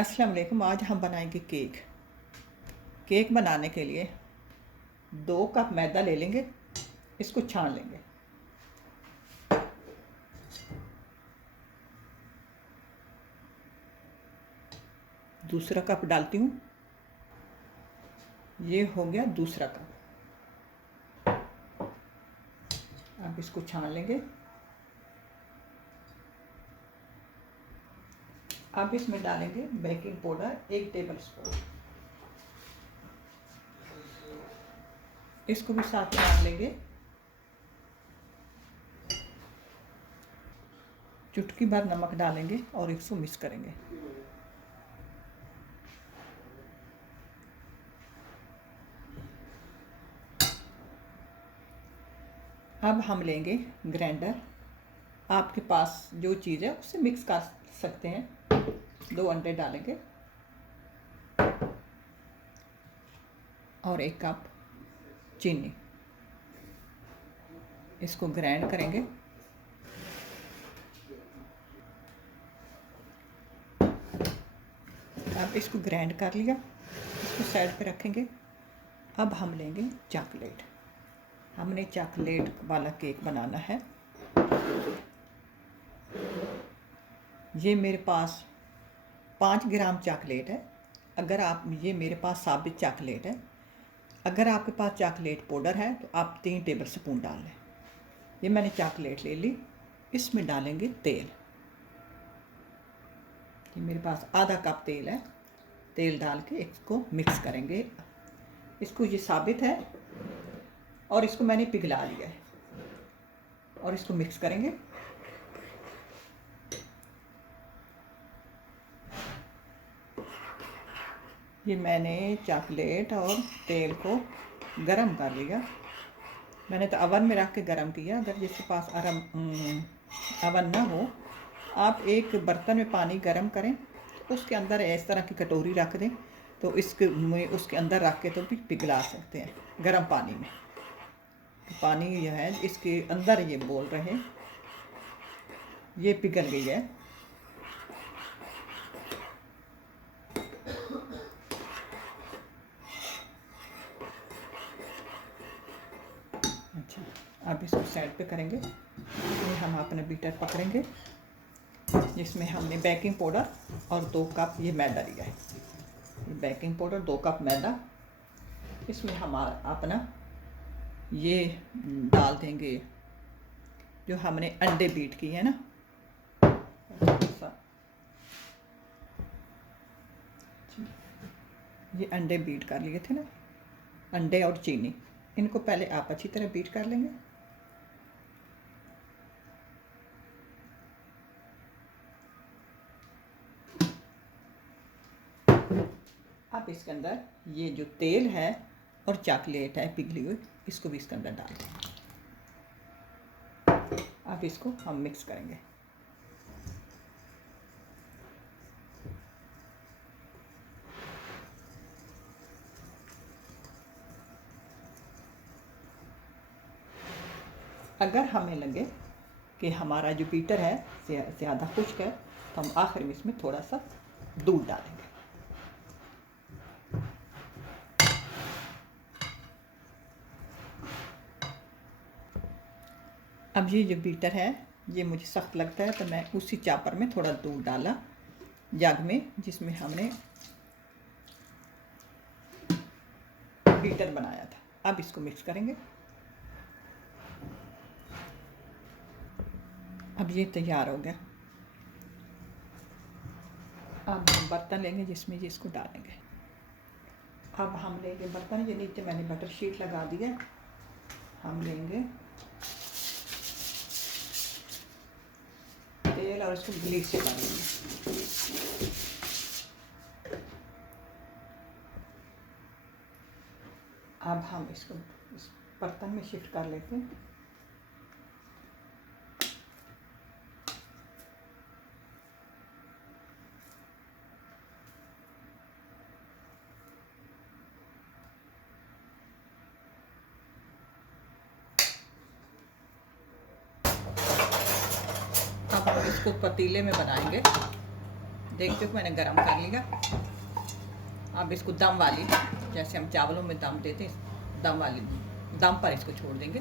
अस्सलाम वालेकुम। आज हम बनाएंगे केक। केक बनाने के लिए 2 कप मैदा ले लेंगे, इसको छान लेंगे। दूसरा कप डालती हूँ, ये हो गया दूसरा कप। अब इसको छान लेंगे। अब इसमें डालेंगे बेकिंग पाउडर 1 टेबल स्पून, इसको भी साथ में डाल लेंगे। चुटकी भर नमक डालेंगे और इसको मिक्स करेंगे। अब हम लेंगे ग्राइंडर। आपके पास जो चीज़ है उससे मिक्स कर सकते हैं। 2 अंडे डालेंगे और 1 कप चीनी, इसको ग्राइंड करेंगे। अब इसको ग्राइंड कर लिया, इसको साइड पे रखेंगे। अब हम लेंगे चॉकलेट। हमने चॉकलेट वाला केक बनाना है। ये मेरे पास 5 ग्राम चॉकलेट है। अगर आप ये मेरे पास साबित चॉकलेट है। अगर आपके पास चॉकलेट पाउडर है तो आप 3 टेबल स्पून डाल लें। ये मैंने चॉकलेट ले ली। इसमें डालेंगे तेल। ये मेरे पास आधा कप तेल है। तेल डाल के इसको मिक्स करेंगे। इसको ये साबित है और इसको मैंने पिघला लिया है और इसको मिक्स करेंगे। ये मैंने चॉकलेट और तेल को गरम कर लिया। मैंने तो अवन में रख के गरम किया। अगर जिसके पास अवन ना हो, आप एक बर्तन में पानी गरम करें, उसके अंदर इस तरह की कटोरी रख दें तो उसके अंदर रख के तो भी पिघला सकते हैं गरम पानी में। तो पानी यह है इसके अंदर ये बोल रहे, ये पिघल गई है। अच्छा, अब इसको साइड पे करेंगे। इसमें हम अपना बीटर पकड़ेंगे, जिसमें हमने बेकिंग पाउडर और 2 कप ये मैदा लिया है। ये बेकिंग पाउडर 2 कप मैदा, इसमें हम अपना ये डाल देंगे जो हमने अंडे बीट किए हैं ना। ये अंडे बीट कर लिए थे ना, अंडे और चीनी, इनको पहले आप अच्छी तरह बीट कर लेंगे। अब इसके अंदर ये जो तेल है और चॉकलेट है पिघली हुई, इसको भी इसके अंदर डाल देंगे। अब इसको हम मिक्स करेंगे। अगर हमें लगे कि हमारा जो बीटर है ज़्यादा खुश्क है तो हम आखिर में इसमें थोड़ा सा दूध डालेंगे। अब ये जो बीटर है ये मुझे सख्त लगता है तो मैं उसी चापर में थोड़ा दूध डाला जग में, जिसमें हमने बीटर बनाया था। अब इसको मिक्स करेंगे। अब ये तैयार हो गया। अब हम बर्तन लेंगे जिसमें ये इसको डालेंगे। अब हम लेंगे बर्तन, ये नीचे मैंने बटर शीट लगा दी है। हम लेंगे तेल और इसको ग्लीस से डालेंगे। अब हम इसको इस बर्तन में शिफ्ट कर लेते हैं। अब हम इसको पतीले में बनाएंगे। देखते हो मैंने गरम कर लिया। अब इसको दम वाली, जैसे हम चावलों में दम देते हैं, दम वाली दम पर इसको छोड़ देंगे।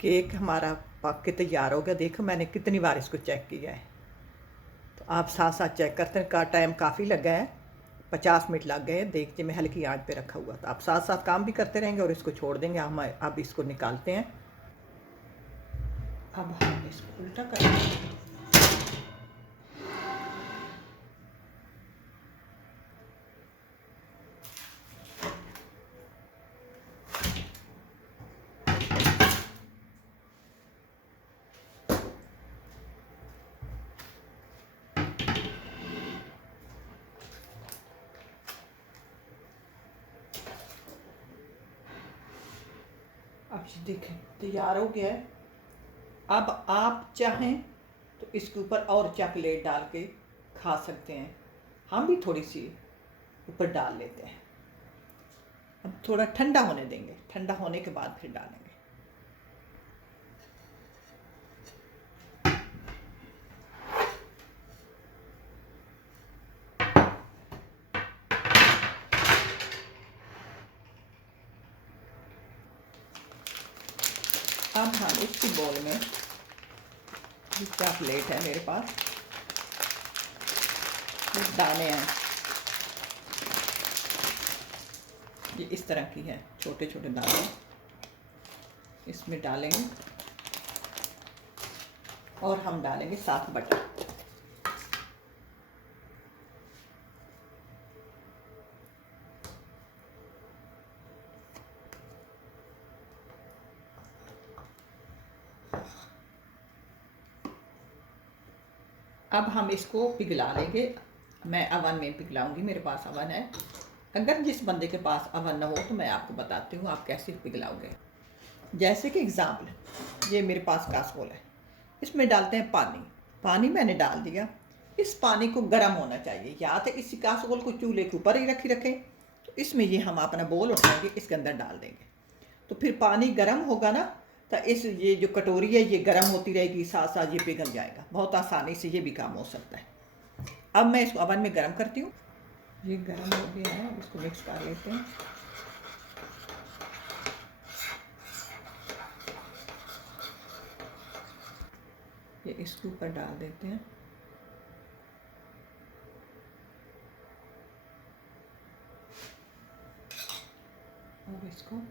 केक हमारा पक के तैयार हो गया। देखो मैंने कितनी बार इसको चेक किया है, तो आप साथ साथ चेक करते हैं। का टाइम काफ़ी लगा है, 50 मिनट लग गए। देखते मैं हल्की आंच पे रखा हुआ था। आप साथ साथ काम भी करते रहेंगे और इसको छोड़ देंगे। हम अब इसको निकालते हैं। अब हम इसको उल्टा करेंगे। अब देखें तैयार हो गया है। अब आप चाहें तो इसके ऊपर और चॉकलेट डाल के खा सकते हैं। हम भी थोड़ी सी ऊपर डाल लेते हैं। अब थोड़ा ठंडा होने देंगे, ठंडा होने के बाद फिर डालेंगे। अब हम इसकी बोल में, चॉकलेट है मेरे पास, दाने हैं, ये इस तरह की है, छोटे छोटे दाने इसमें डालेंगे। और हम डालेंगे साथ बटर। अब हम इसको पिघला लेंगे। मैं अवन में पिघलाऊंगी, मेरे पास अवन है। अगर जिस बंदे के पास अवन न हो तो मैं आपको बताती हूँ आप कैसे पिघलाओगे। जैसे कि एग्ज़ाम्पल, ये मेरे पास कासकोल है, इसमें डालते हैं पानी। पानी मैंने डाल दिया। इस पानी को गर्म होना चाहिए, या तो इसी कासकोल को चूल्हे के ऊपर ही रखें। तो इसमें ये हम अपना बोल उठाएंगे, इसके अंदर डाल देंगे। तो फिर पानी गर्म होगा ना, तो ये जो कटोरी है ये गर्म होती रहेगी, साथ साथ ये पिघल जाएगा। बहुत आसानी से ये भी काम हो सकता है। अब मैं इसको अवन में गर्म करती हूँ। ये गर्म हो गया है, इसको मिक्स कर लेते हैं। ये इसके ऊपर डाल देते हैं। अब इसको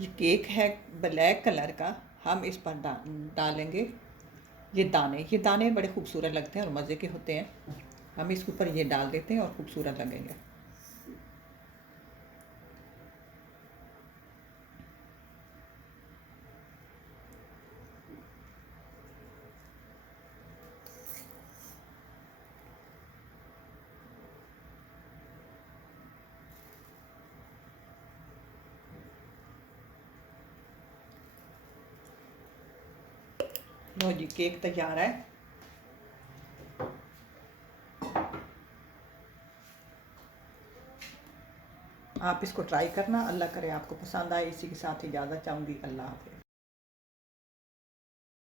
ये केक है ब्लैक कलर का, हम इस पर डालेंगे ये दाने बड़े खूबसूरत लगते हैं और मज़े के होते हैं। हम इसके ऊपर ये डाल देते हैं और खूबसूरत लगेंगे। लो जी, केक तैयार है। आप इसको ट्राई करना। अल्लाह करे आपको पसंद आए। इसी के साथ इजाज़त चाहूँगी। अल्लाह हाफ़िज़।